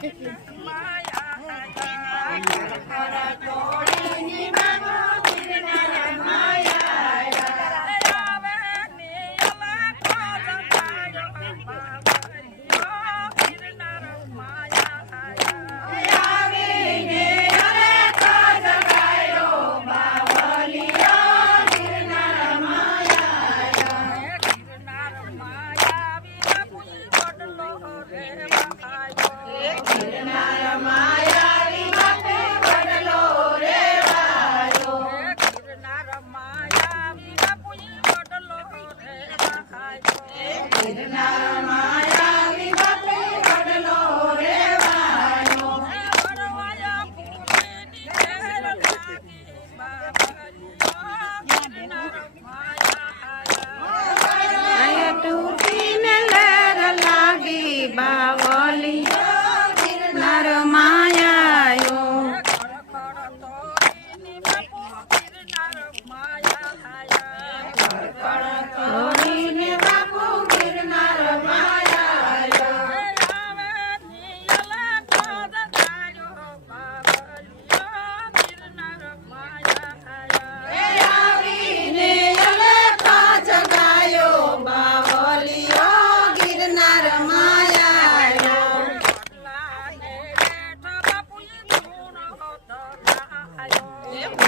Come on. திருநாள்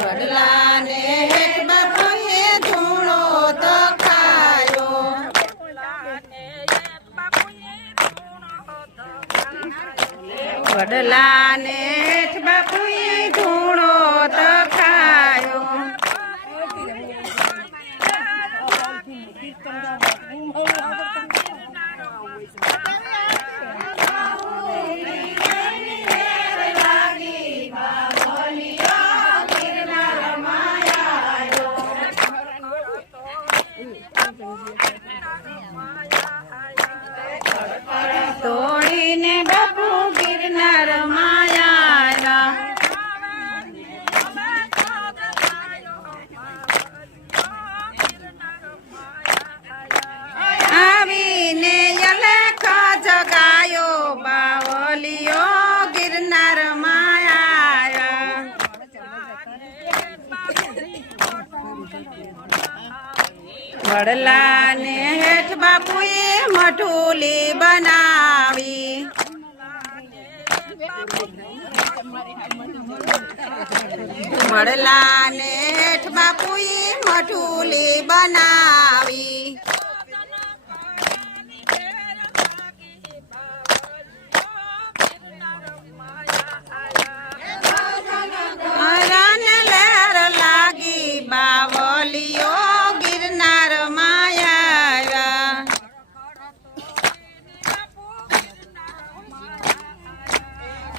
વડલાને હેઠ બાપુએ ધૂણો તો ખાયો વડલાને હેઠ બાપુએ ધૂણો તો ખાયો તોડીને વડલાને હેઠ બાપુએ મઠુલી બનાવી. વડલાને હેઠ બાપુએ મઠુલી બનાવી.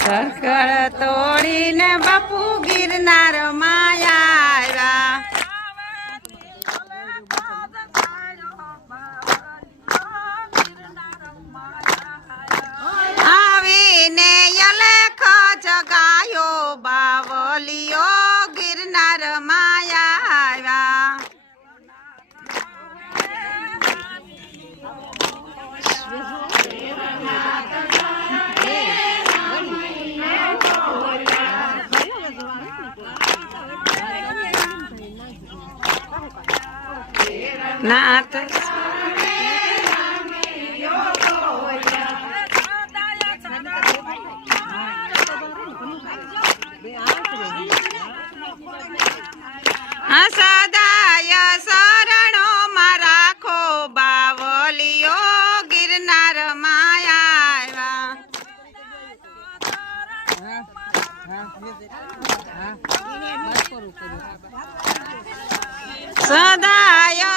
કરકર તોડીને બાપુ ગિરનાર માયા. નાથ હા સદાય શરણો માં રાખો બાવલિયો ગિરનાર માયા સદાય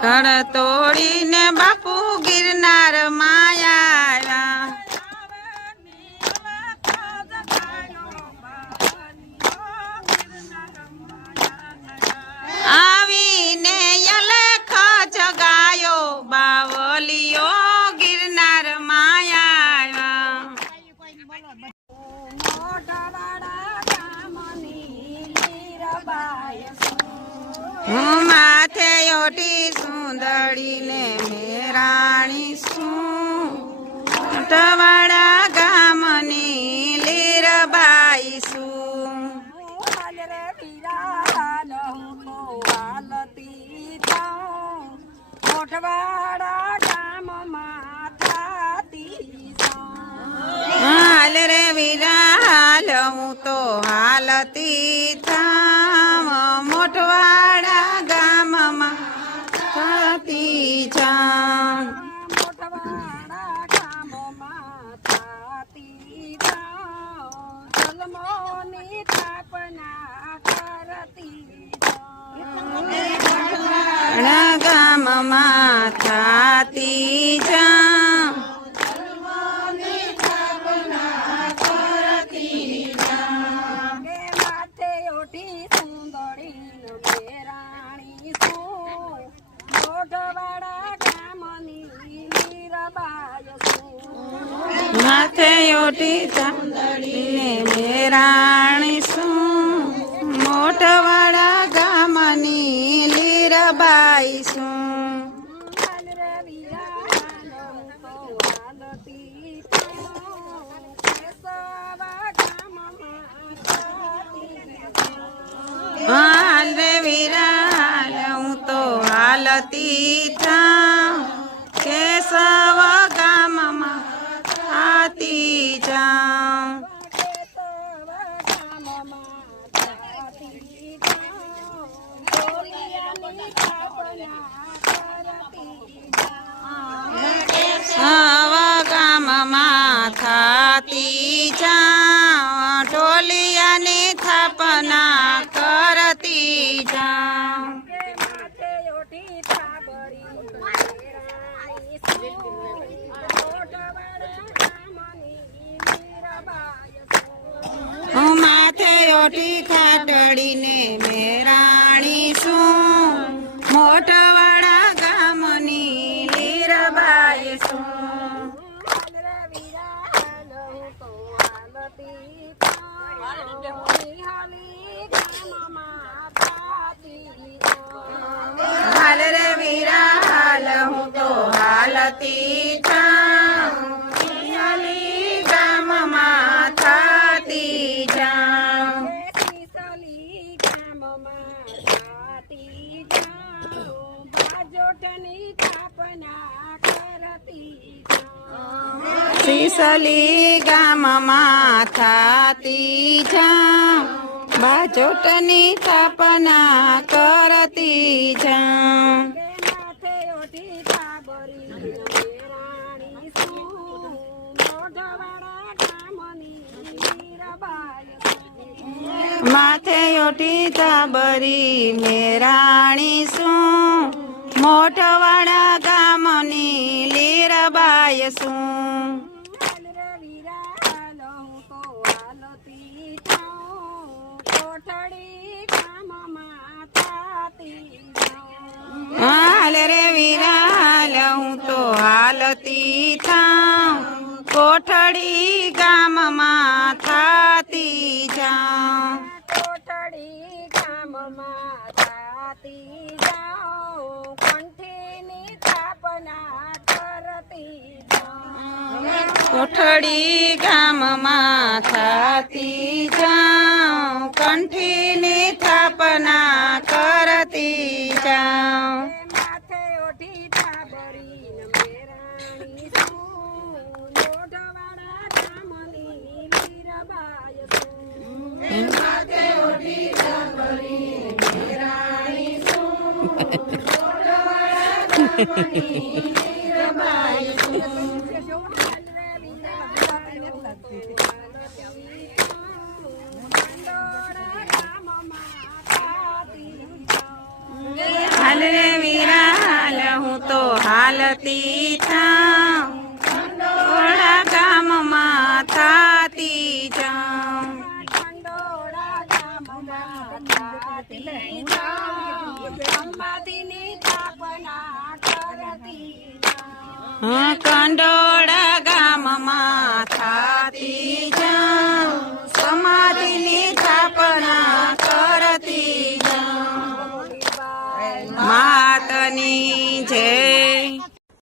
કળ તોડીને બાપુ ગિરનાર માયા ઓઢી સુંદડીને મેરાણી શું તવાડા કી જા માથે ઓટી ચાંદડીને મેરાણી શું મોટવાડા ગામની લીરબાઈ શું હાલ રે વિરાલ હું તો હાલતી કે સવા લોટી ખાટડીને મેં સિસલી ગામમાં થાતી જા બાજોટની સ્થાપના કરતી જા માથે ઓટી તાબરી મેરાણી શું? મોઢવાડા ગામની લીરબાય શું? थाती जाऊँ कोठड़ी गाम मा थाती जाऊँ। कोठड़ी गाम मा थाती जाऊँ कंठी नि करती जाऊँ। थापना करती जाऊँ। હાલતી થાઉં કંડોળા ગામમાં થાતી જાઉં કંડોળા ગામમાં થાતી જાઉં અંબાજીની કંડોળા